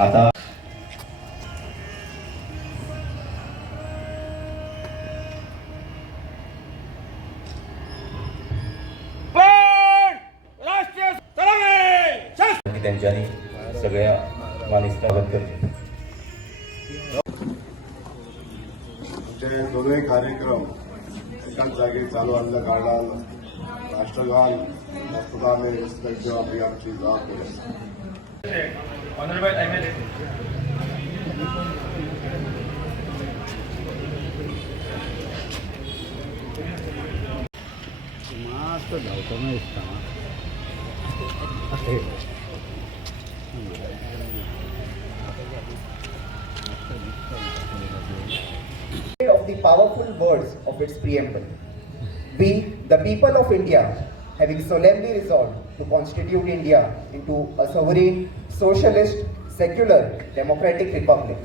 आता त्यांच्यानी सगळ्या मानिस्ताबद्दल आमचे दोनही कार्यक्रम एकाच जागी चालू आणलं काढाल राष्ट्रगान रक्तदान रिस्पेक्ट ही आमची जबाबदारी. Honourable MLA of the powerful words of its preamble. We, the people of India, having solemnly resolved to constitute India into a sovereign, socialist, secular, democratic republic.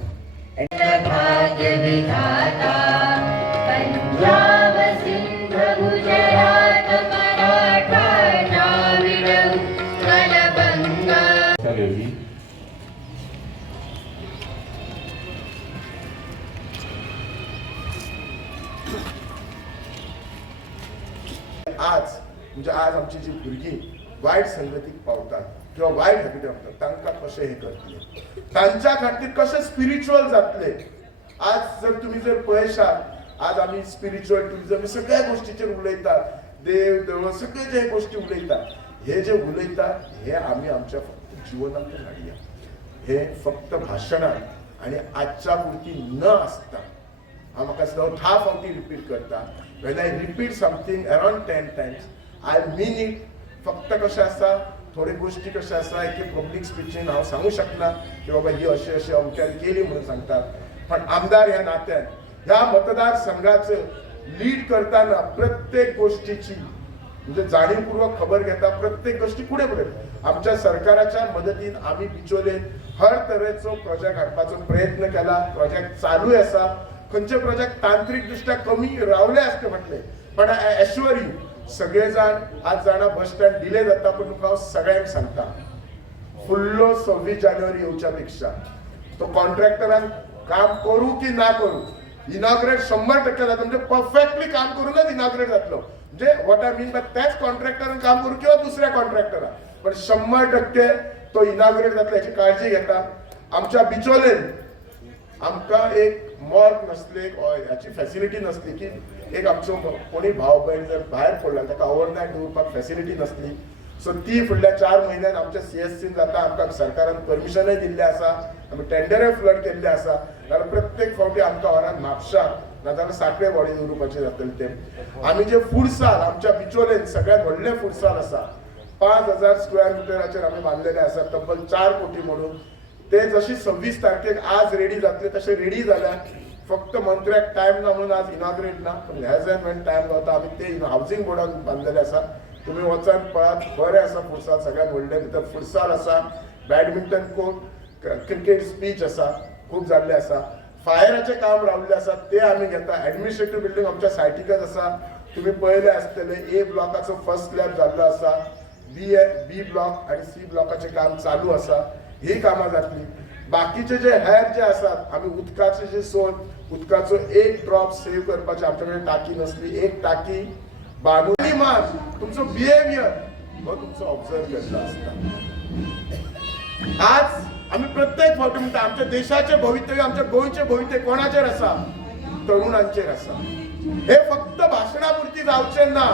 आज म्हणजे आज आमची जी भुरगीं वायट संगतीक पावतात किंवा वायट हॅबिट आसतात तांकां कशें हे करतले, तांच्या खातीर कशें स्पिरिच्युअल जातले. आज जर तुम्ही जर पळयशात आज आमी स्पिरिच्युअल टुरिझम सगळ्या गोष्टीचेर उलयतात, देव देवळां सगळे जे गोष्टी उलयतात, हे जे उलयतात हे आमी आमच्या फक्त जिवनांत हाडया. हे फक्त भाशणांत आनी आजच्या पुरती न आसता हांव म्हाका दिसता 10 फावटी रिपीट करता. When I repeat something around 10 Times I mean it. फक्त कशें आसा थोड्यो गोष्टी कशें आसा की पब्लीक स्पिचीन हांव सांगूंक शकना की बाबा ही अशें अशें अमक्यान केली म्हणून सांगतात, पण आमदार ह्या नात्यान ह्या मतदारसंघाचं लीड करताना प्रत्येक गोष्टीची म्हणजे जाणीवपूर्वक खबर घेता, प्रत्येक गोष्टी फुडें फुडें आमच्या सरकाराच्या मदतीन आमी बिचोलेन हर तरेचो प्रोजेक्ट हाडपाचो प्रयत्न केला. प्रोजेक्ट चालू आसा. खंयचे प्रोजेक्ट तांत्रीक दृश्ट्या कमी रावले आसते म्हटले, पण आय एश्युअर यू सगळे जाण आज जाणा बस स्टँड डिले जाता, पण तुका हांव सगळ्यांक सांगता फुडलो 26 जानेवारी येवच्या पेक्षा तो कॉन्ट्रॅक्टरान काम करू की ना करू इनॉग्रेट 100% जाता. म्हणजे परफेक्टली काम करूनच इनॉग्रेट जातलो. म्हणजे वॉट आय मीन बाय त्याच कॉन्ट्रॅक्टरान काम करू किंवा दुसऱ्या कॉन्ट्रॅक्टरान, पण 100% तो इनॉग्रेट जातलो याची काळजी घेता. आमच्या बिचोलेन आमकां एक मॉर्ग नसले, याची फॅसिलिटी नसली की एक आमचो कोणी भाव भयण जर भायर पडला ताका ओवरनायट दवरपाक फॅसिलिटी नसली. सो ती फुडल्या 4 म्हयन्यान आमच्या सीएससीन जाता. आमकां सरकारान परमिशनय दिल्लें आसा, आमी टेंडरय फ्लड केल्ले आसा. जाल्यार प्रत्येक फावटी आमकां व्हरान म्हापशा नाजाल्यार साखळे बॉडी दवरपाचें जातलें तें. आमी जे फुडसाल आमच्या बिचोलेन सगळ्यात व्हडलें फुडसाल आसा 5000 स्क्वेअर मिटराचेर आमी बांदलेले आसा, तब्बल 4 कोटी म्हणून. ते जशी 26 तारखेक आज रेडी जातले तसे रेडी जाल्या. फक्त मंत्र्याक टायम ना म्हणून आज इनॉग्रेट ना, पण ह्याज एंड वेन टायम गावता आमी ते हावसिंग बोर्डान बांदलेले आसा. तुम्ही वचून पळात बरें आसा फुडसाल. सगळ्यात व्हडले भितर फुडसाल आसा, बॅडमिंटन कोर्ट, क्रिकेट स्पीच आसा, खूब जाल्ले आसा. फायराचे काम रावल्ले आसा ते आमी घेता. एडमिनिस्ट्रेटिव्ह बिल्डींग आमच्या सायटीकच आसा. तुम्ही पळयले आसतले ए ब्लॉकाचो फर्स्ट स्लॅब जाल्लो आसा. बी ब्लॉक आणि सी ब्लॉकाचे काम चालू आसा. ही कामां जातली. बाकीचे जे हेर जे आसात आमी उदकाचे जे सोद उदकाचो एक ड्रॉप सेव्ह करपाचे आमचे कडेन टाकी नसली. एक टाकी बांदून मात तुमचो बिहेवियर हो तुमचो ऑब्झर्व केल्लो आसता. आज आमी प्रत्येक फावटी म्हणटा आमच्या देशाचे भवितव्य आमच्या गोंयचे भवितव्य कोणाचेर आसा? तरुणांचेर आसा. हे फक्त भाशणापुरती जावचे ना.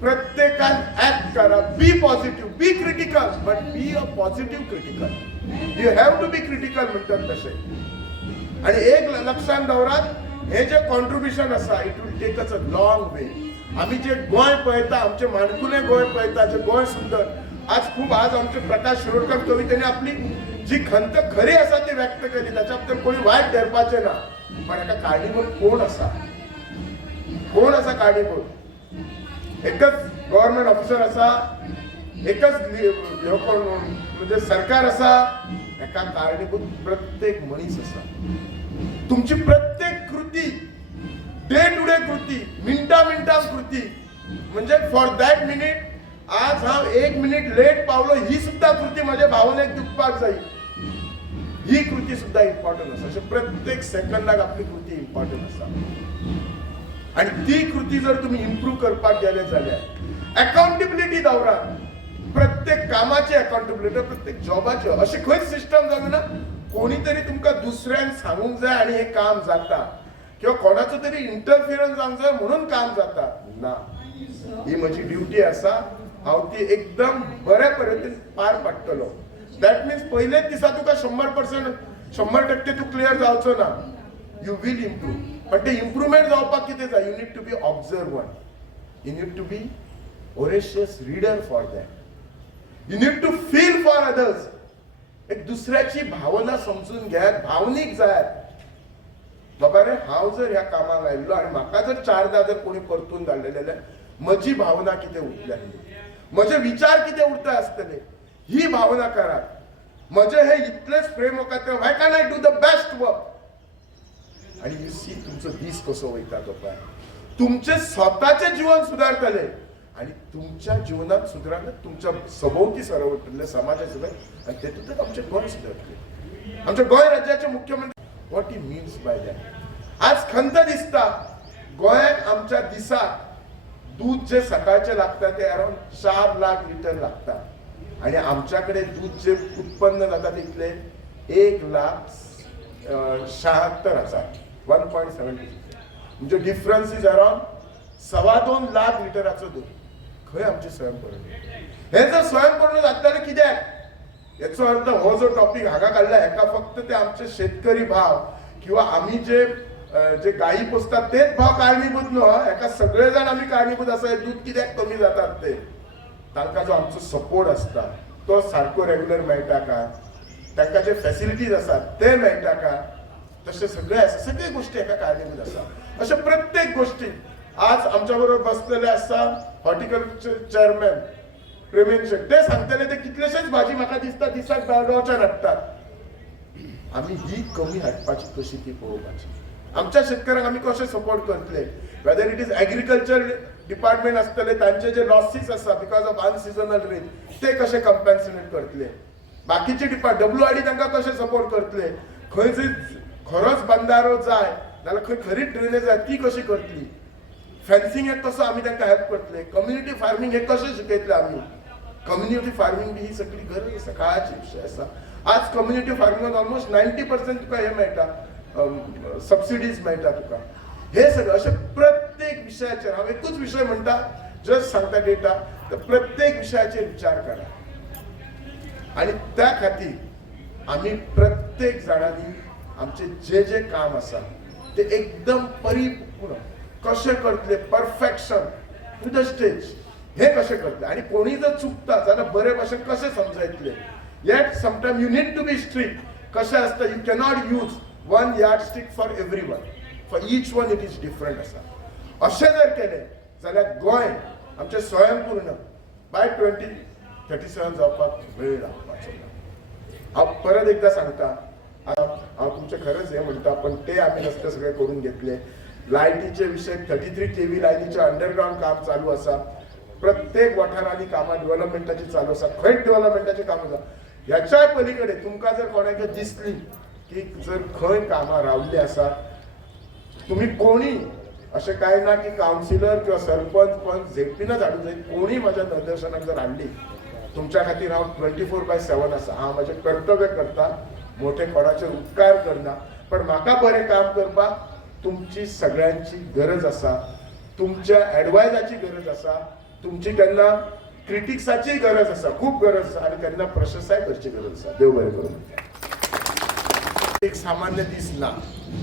प्रत्येकान ऍक्ट करा. Be positive, be critical, but be a positive critical. You have to be critical म्हणतात तसे. आणि एक लक्षात दवरात, हे जे कॉन्ट्रिब्युशन आसा it will take us a long way. आम्ही जे गोंय पळयता, आमचे माणकुले गोंय पळयता, जे गोंय सुंदर आज आमचे प्रकाश शिरोडकर कवितेने आपली जी खंत खरी आसा ती व्यक्त केली. त्याच्याबद्दल कोणी वाईट धरपाचे ना. पण एका कारणीभूत कोण आसा? कोण आसा कारणीभूत? एकच गव्हर्नमेंट ऑफिसर आसा, एकच म्हणजे सरकार आसा. एका कारणीभूत प्रत्येक मनीस आसा. तुमची प्रत्येक कृती, डे टू डे कृती, मिनटा कृती, म्हणजे फॉर दॅट मिनिट आज हांव 1 मिनिट लेट पावलो ही सुद्धा कृती माझ्या भावनेक दुखपाक जाय. ही कृती सुद्धा इम्पॉर्टंट आसा. अशें प्रत्येक सेकंदाक आपली कृती इम्पॉर्टंट आसा. आणि ती कृती जर तुम्ही इम्प्रूव्ह करपाक गेले जाल्यार अकाउंटेबिलिटी दवरात. प्रत्येक कामाची अकाउंटेबिलिटी, प्रत्येक जॉबाची अशी खंयच सिस्टम जावना कोणी तरी तुमकां दुसऱ्यान सांगूंक जाय आणि हे काम जाता, किंवा कोणाचो तरी इंटरफिरन्स जावंक जाय म्हणून काम जाता ना. ही म्हजी ड्युटी आसा, हांव ती एकदम बऱ्या पद्धतीन पार पाडटलो. दॅट मिन्स पयलेच दिसा तुका 100% तू क्लियर जावचो ना. You will improve. पण ते इम्प्रुवमेंट जावपाक कितें जाय? You need to be observant, you need to be voracious reader for that, you need to feel for others. एक दुसऱ्याची भावना समजून घेयात, भावनीक जायात. बाबा रे, हांव जर ह्या कामाक आयिल्लो आणि म्हाका जर 4दा जर कोणी परतून धाडलेले जाल्यार म्हजी भावना कितें उरतली, म्हजे विचार कितें उरता आसतले, ही भावना करात. म्हजे हे इतलेच फ्रेमवर्कात why can I do the best work. आणि यू सी तुमचो दीस कसो वयता तो पळय. तुमचे स्वताचे जीवन सुदारतले आणि तुमच्या जीवनात सुदारत तुमच्या सभोवती सरवटले समाजाचे सुद्दां, आणि तेतूंतच आमचे गोंय सुदारतले. आमच्या गोंय राज्याचे मुख्यमंत्री what he means by that. आज खंत दिसता गोंयात आमच्या दिसाक दूध जे सकाळचे लागता ते अराउंड 4 लाख लिटर लागता, आणि आमच्याकडे दूध जे उत्पन्न जाता तितले 1,76,000 1.76. म्हणजे डिफरन्स इज अराउंड 2.25 लाख लिटराचो दूध. खंय आमचे स्वयंपूर्ण? हे जर स्वयंपूर्ण जातले कित्याक? याचो अर्थ हो जो टॉपिक हाका काढला हेका फक्त ते आमचे शेतकरी भाव किंवा आम्ही जे गायी पोसतात तेच भाव कारणीभूत न्हू. हेका सगळे जाण आम्ही कारणीभूत आसा. हे दूध कित्याक कमी जातात ते तांकां जो आमचो सपोर्ट असता तो सारको रेग्युलर मेळटा का, तांकां जे फॅसिलिटीज आसात ते मेळटा का, तसे सगळे आसा. सगळे गोष्टी एका कारणीभूत आसा. अशा प्रत्येक गोष्टी आज आमच्या बरोबर बसलेले आसा हॉर्टिकल्चर चेअरमॅन प्रवीण शेट. ते सांगतले ते कितलेशेच भाजी म्हाका दिसता दिसाक बेळगांवच्यान हाडटात. आम्ही ही कमी हाडपाची कशी ती पळोवपाची. आमच्या शेतकऱ्यांक आम्ही कशे सपोर्ट करतले, whether it is agriculture department असतले तांचे जे लॉसीस आसा बिकॉज ऑफ अनसिजनल रेन ते कशे कंपेन्सेट करतले, बाकीचे डिपार्टमेंट WID तांकां कशे सपोर्ट करतले, खंय जर खरोच बंधारो जाय जाल्यार खंय खरीच ड्रेनेज जाय ती कशी करतली, फेन्सिंग एक कसो आमी तांकां हेल्प करतले, कम्युनिटी फार्मिंग हे कशें शिकयतले आमी. कम्युनिटी फार्मिंग ही सगळी गरज आसा, काळाची विशय आसा. आज कम्युनिटी फार्मिंगाक ऑलमोस्ट 90% तुका हे मेळटा, सबसिडीज मेळटा तुका. हे सगळं अशे प्रत्येक विशयाचेर हांव एकूच विशय म्हणटा, जस्ट सांगता डेटा, तर प्रत्येक विशयाचेर विचार करा. आणि त्या खातीर आमी प्रत्येक जाणांनी आमचे जे जे काम आसा ते एकदम परिपूर्ण कशें करतले, परफेक्शन टू द स्टेज हे कशें करतले. आणि कोणी जर चुकता जाल्यार बरे भाशेन कशें समजयतले. Yet sometime you need to be strict. कशें आसता, you cannot use one yardstick for everyone, for each one it is different आसा. अशें जर केलें जाल्यार गोंय आमचें स्वयंपूर्ण बाय 2037 जावपाक वेळ लागपाचो ना. हांव परत एकदा सांगता, हांव तुमचे खरेंच हे म्हणटा, पण ते आमी रस्ते सगळे करून घेतले. लायटीचे विशय 33 kV लायनीचे अंडरग्राउंड काम चालू आसा. प्रत्येक वाठारांनी कामां डेव्हलपमेंटाची चालू आसा. खंय डेव्हलपमेंटाची कामां आसा ह्याच्या पलीकडे तुमकां जर कोणाक दिसली की जर खंय कामां रावल्ली आसा, तुम्ही कोणी अशें कांय ना की कावन्सिलर किंवा सरपंच पण झेडपीनच हाडूंक जाय. कोणी म्हज्या निदर्शनाक जर हाडली तुमच्या खातीर हांव 24/7 आसा. हांव म्हजें कर्तव्य करता, मोठे कोणाचेर उपकार करना, पण म्हाका बरें काम करपाक तुमची सगळ्यांची गरज आसा, तुमच्या एडवायजाची गरज आसा, तुमची केन्ना क्रिटिक्साची गरज आसा, खूप गरज आसा, आणि केन्ना प्रशंसाय करची गरज आसा. देव बरें करूं. एक सामान्य दीस ना.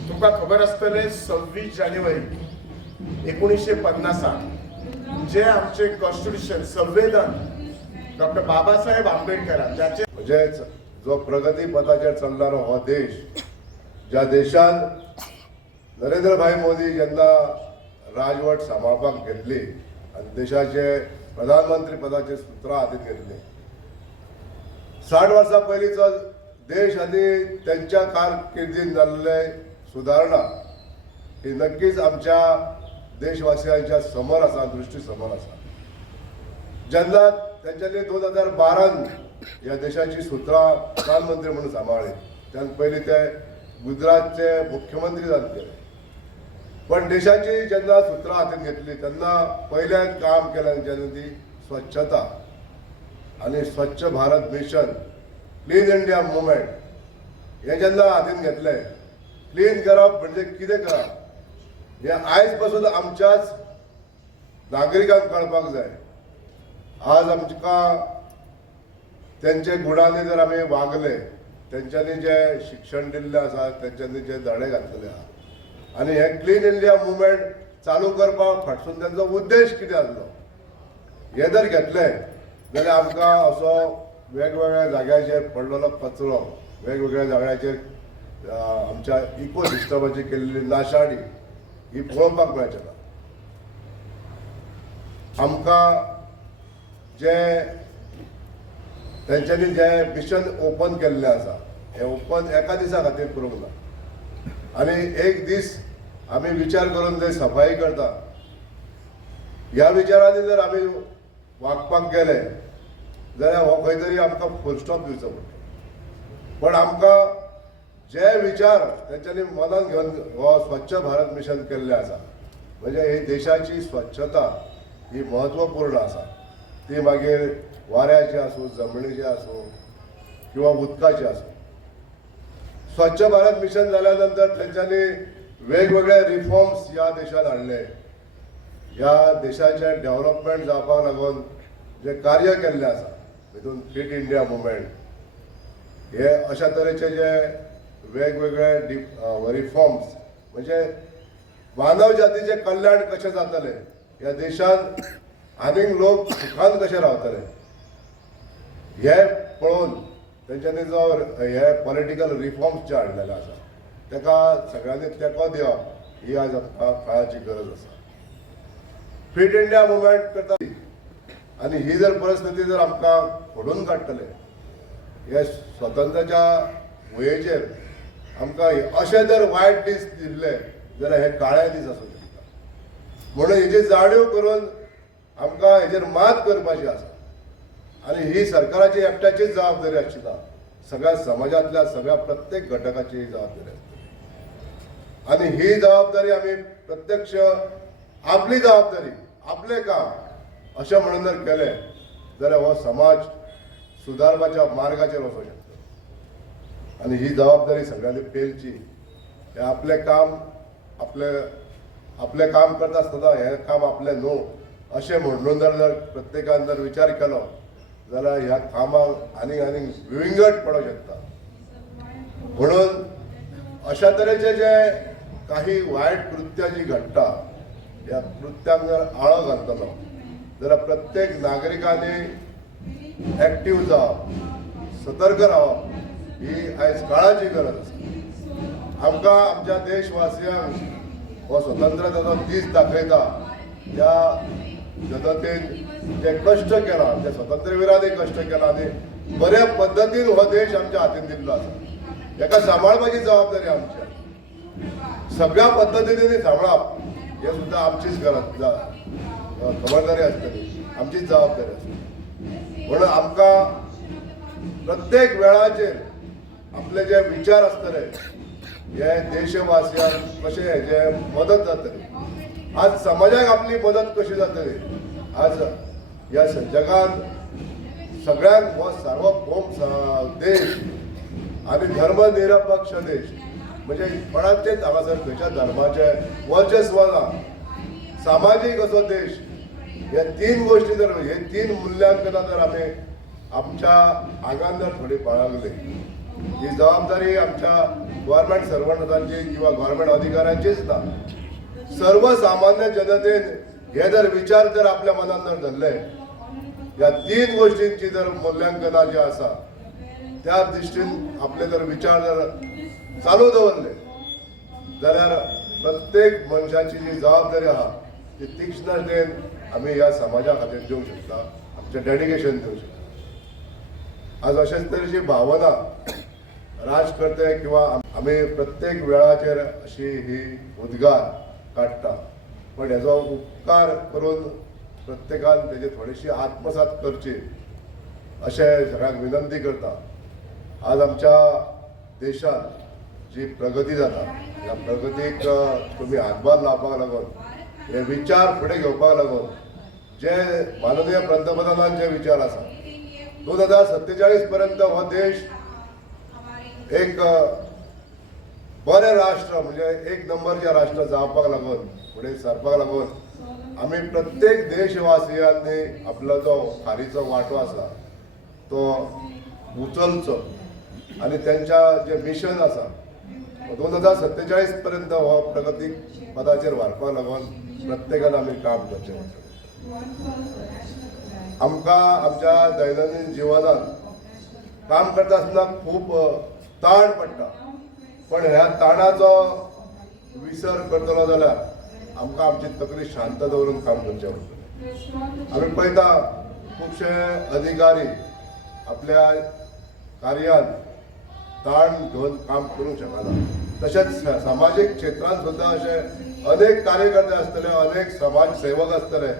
तुमकां खबर आसतलें 26 जानेवारी 1950 जे आमचे कॉन्स्टिट्यूशन संविधान डॉक्टर बाबासाहेब आंबेडकरान ज्याचे म्हणजेच जो प्रगती पथाचेर चलणारो हो देश, ज्या देशात नरेंद्र भाई मोदी जेन्ना राजवट सांबाळपाक घेतली आनी देशाचे प्रधानमंत्री पदाचे सुत्रां हातींत घेतली, 60 वर्सां पयलींचो देश आनी त्यांच्या कारकिर्दीन जाल्ले सुदारणा ही नक्कीच आमच्या देशवासियांच्या समोर आसा, दृश्टी समोर आसा. जेन्ना त्यांच्यानी 2012 ह्या देशाची सुत्रां प्रधानमंत्री म्हणून सांबाळ्ळी त्यान पयलीं ते गुजरातचे मुख्यमंत्री जाल्ले. पण देशाची जेन्ना सुत्रां हातीन घेतली तेन्ना पयलें काम केलें जेन्ना ती स्वच्छता आनी स्वच्छ Bharat mission, clean India movement हें जेन्ना हातीन घेतलें. क्लीन करप म्हणजे कितें करप हें आयज पासून आमच्याच नागरिकांक कळपाक जाय. आज आमकां तेंचे गुणांनी जर आमी वागले, तेंच्यांनी जे शिक्षण दिल्लें आसा, तेंच्यांनी जे धडे घातलेले आहा आनी हे क्लीन इंडिया मुवमेंट चालू करपाक फाटसून तेंचो उद्देश कितें आसलो हे जर घेतलें जाल्यार आमकां असो वेगवेगळ्या जाग्याचेर पडलेलो कचरो, वेगवेगळ्या जाग्याचेर आमच्या इकोसिस्टमाची केल्ली नाशाडी ही पळोवपाक मेळचें ना. आमकां जे तेंच्यांनी जे मिशन ओपन केल्लें आसा हें ओपन एका दिसा खातीर करूंक ना. आनी एक दीस आमी विचार करून जर सफाई करता, ह्या विचारांनी जर आमी वागपाक गेले जाल्यार हो खंय तरी आमकां फुल स्टॉप दिवचो पडटा. पण आमकां जे विचार तेंच्यांनी मनान घेवन हो स्वच्छ भारत मिशन केल्लें आसा, म्हणजे ही देशाची स्वच्छता ही म्हत्वपूर्ण आसा. ती मागीर वाऱ्याची आसूं, जमनीची आसूं किंवा उदकाची आसूं. स्वच्छ भारत मिशन जाल्या नंतर तेंच्यांनी वेगवेगळे रिफॉर्म्स ह्या देशान हाडले. ह्या देशाचे डेव्हलपमेंट जावपाक लागून जे कार्य केल्लें आसा, हितून फिट इंडिया मुवमेंट हे अशा तरेचे जे वेगवेगळे रिफॉर्म्स म्हणजे मानव जातीचे कल्याण कशें जातले, ह्या देशान आनीक लोक सुखान कशे रावतले हे पळोवन तेंच्यांनी जो हे पॉलिटिकल रिफॉर्म्स जे हाडलेले आसा तेका सगळ्यांनी तेंको दिवप ही आज आमकां काळाची गरज आसा. फिट इंडिया मुवमेंट करता आनी ही जर परिस्थिती जर आमकां फोडून काडटले, हे स्वतंत्राच्या वयेचेर आमकां अशे जर वायट दीस दिल्ले जाल्यार हे काळे दीस आसूं शकता. म्हणून हेची जाणीव करून आमकां हेचेर मात करपाची आसा. आनी ही सरकाराची एकट्याचीच जबाबदारी आसची ना, सगळ्या समाजातल्या सगळ्या प्रत्येक घटकाची जबाबदारी आसता. आनी ही जबाबदारी आमी प्रत्यक्ष आपली जबाबदारी, आपलें काम अशें म्हणून जर केलें जाल्यार हो समाज सुदारपाच्या मार्गाचेर वचूंक शकता. आनी ही जबाबदारी सगळ्यांनी पेलची. हे आपलें काम आपलें काम करता आसतना हें काम आपलें न्हू अशें म्हणून जर प्रत्येकान जर विचार केलो जाल्यार ह्या कामाक आनीक विंगड पडूंक शकता. म्हणून अशा तरेचे जे काही वायट कृत्यां जी घडटा ह्या कृत्यांक जर आळो घालतलो जाल्यार प्रत्येक नागरिकांनी एक्टीव जावप, सतर्क रावप ही आयज काळाची गरज आसा. आमकां आमच्या देशवासियांक हो स्वतंत्रतेचो दीस दाखयता त्या जनतेन जे कश्ट केला, त्या स्वतंत्रवीरांनी कश्ट केला आनी बऱ्या पद्दतीन हो देश आमच्या हातीन दिल्लो आसा. हेका सांबाळपाची जबाबदारी आमची. सगळ्या पद्दतींनी सांबाळप हे सुद्दां आमचीच खबरदारी आसतली, आमचीच जबाबदारी आसतली. म्हणून आमकां प्रत्येक वेळाचेर आपले जे विचार आसतले हे देशवासियांक कशें हेजे मदत जातली, आज समाजाक आपली मदत कशी जातली. आज ह्या जगान सगळ्यांक हो सार्वभौम देश आनी धर्मनिरपक्ष देश म्हणजे कोणाचेच हांगासर खंयच्या धर्माचे वर्चस्व ना, सामाजीक असो देश. हे तीन गोश्टी जर हे तीन मुल्यांकनां जर आमी आमच्या आंगान जर थोडी बाळगली, ही जबाबदारी आमच्या गव्हर्मेंट सर्वंटांची किंवा गव्हर्मेंट अधिकाऱ्यांचीच ना, सर्वसामान्य जनतेन हे जर विचार जर आपल्या मनान जर धरले, ह्या तीन गोष्टींची जर मुल्यांकनां जी आसा त्या दृश्टीन आपले जर विचार जर चालू दवरले जाल्यार प्रत्येक मनशाची जी जबाबदारी आहा ती तीक्ष्णतेन आमी ह्या समाजा खातीर दिवंक शकता, आमचें डेडिकेशन दिवंक शकता. आज अशेच तरेची भावना राजकर्ते किंवा आमी प्रत्येक वेळाचेर अशी ही उद्गार काडटा, पण हेजो उपकार करून प्रत्येकान तेजी थोडीशी आत्मसात करची अशें सगळ्यांक विनंती करता. आज आमच्या देशात जी प्रगती जाता ह्या प्रगतीक तुम्ही हातभार लावपाक लागून हे विचार फुडें घेवपाक लागून जे माननीय पंतप्रधानांचे विचार आसा 2047 पर्यंत हो देश एक बरें राष्ट्र म्हणजे एक नंबरचे राष्ट्र जावपाक लागून फुडें सरपाक लागून आमी प्रत्येक देशवासियांनी आपलो जो खारीचो वांटो आसा तो उचलचो आणि त्यांच्या जे मिशन आसा 2047 पर्यंत हो प्रगती पदाचेर व्हरपाक लागून प्रत्येकान आमी काम करचें आमकां आमच्या दैनंदीन जिवनात काम करता आसतना खूब ताण पडटा पण ह्या ताणाचो विसर करतलो जाल्यार आमकां आमची तकली शांत दवरून काम करचें पडटलें आमी पळयता खुबशे अधिकारी आपल्या कार्यान ताण घेवन काम करूंक शकना तशेंच सामाजीक क्षेत्रांत सुद्दां अशे अनेक कार्यकर्ते आसतले अनेक समाज सेवक आसतले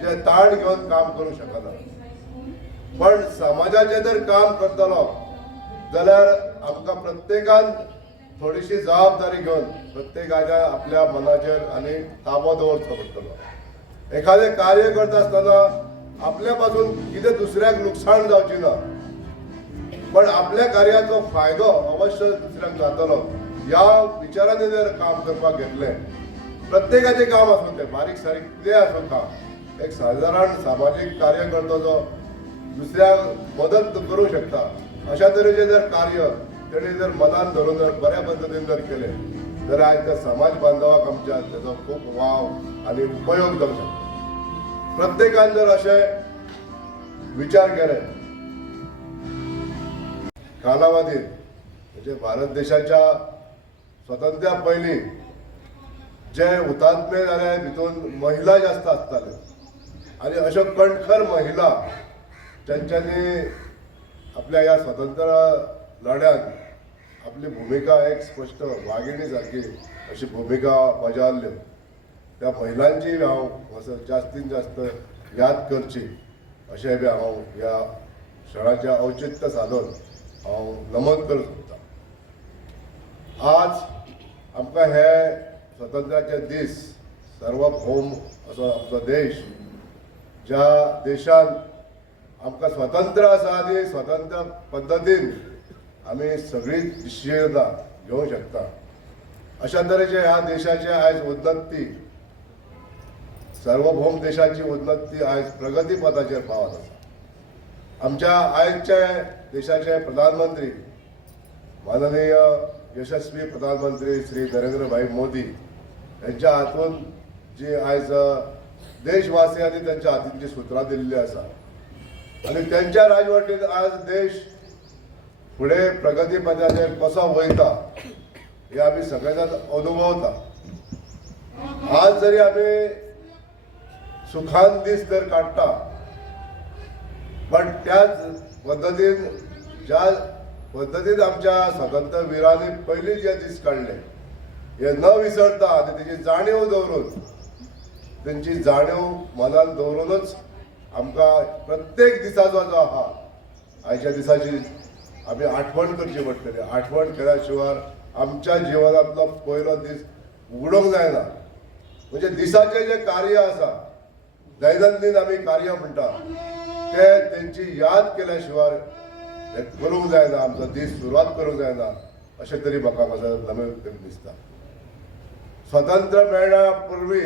जे ताण घेवन काम करूंक शकना पण समाजाचें जर काम करतलो जाल्यार आमकां प्रत्येकान थोडीशी जबाबदारी घेवन प्रत्येकाच्या आपल्या मनाचेर आनी ताबो दवरचो पडटलो एखादें कार्य करता आसतना आपल्या पासून कितें दुसऱ्याक लुकसाण जावची ना पण आपल्या कार्याचो फायदो अवश्य दुसऱ्याक जातलो ह्या विचारांनी जर काम करपाक घेतलें प्रत्येकाचें काम आसूं तें बारीक सारीक कितें आसूं काम एक सादारण सामाजीक कार्यकर्तो जो दुसऱ्याक मदत करूंक शकता अशा तरेचें जर कार्य तेणी जर मनान धरून जर बऱ्या पद्दतीन जर केलें जाल्यार आयज त्या समाज बांधवाक आमच्या तेजो खूब वाव आनी उपयोग जावंक शकता प्रत्येकान जर अशे विचार केले कालावधीत म्हणजे भारत देशाच्या स्वातंत्र्या पयलीं जे हुतात्मे जाले भितून महिला जास्त आसताल्यो आनी अश्यो कणखर महिला ज्यांच्यांनी आपल्या ह्या स्वातंत्र्य लढ्यात आपली भूमिका एक स्पश्ट वागिणी सारकी अशी भूमिका बजावल्यो त्या महिलांची हांव जास्तीत जास्त याद करची अशें बी हांव ह्या क्षणाचें औचित्य साधून हांव नमूद करूंक सोदतां आज आमकां हे स्वातंत्र्याचे दीस सार्वभौम असो आमचो देश ज्या देशान आमकां स्वतंत्र आसा आनी स्वतंत्र पद्दतीन आमी सगळी डिसिजनां घेवंक शकता अशा तरेचे ह्या देशाचे आयज उन्नती सार्वभौम देशाची उन्नती आयज प्रगती पथाचेर पावत आसा आमच्या आयजचे देशाचे प्रधानमंत्री माननीय यशस्वी प्रधानमंत्री श्री नरेंद्र भाई मोदी यांच्या हातून जी आयज देशवासियांनी त्यांच्या हातीन जी सुत्रां दिल्ली आसा आनी त्यांच्या राजवटीन आज देश फुडें प्रगती पथाचेर कसो वयता हे आमी सगळे जाण अनुभवता आज जरी आमी सुखान दीस जर काडटा पण त्याच पद्दतीन ज्या पद्दतीन आमच्या स्वतंत्र वीरांनी पयलीं जे दीस काडले हे न विसरता आनी तेची जाणीव दवरून तेंची जाणीव मनान दवरूनच आमकां प्रत्येक दिसाचो जो आहा आयच्या दिसाची आमी आठवण करची पडटली आठवण केल्या शिवाय आमच्या जिवनांतलो पयलो दीस उगडोंक जायना म्हणजे दिसाचे जे कार्य आसा दैनंदीन आमी कार्य म्हणटा ते तेंची याद केल्या शिवाय हे करूंक जायना आमचो दीस सुरवात करूंक जायना अशें तरी म्हाका म्हजो नमूद दिसता स्वतंत्र मेळ्ळ्या पूर्वी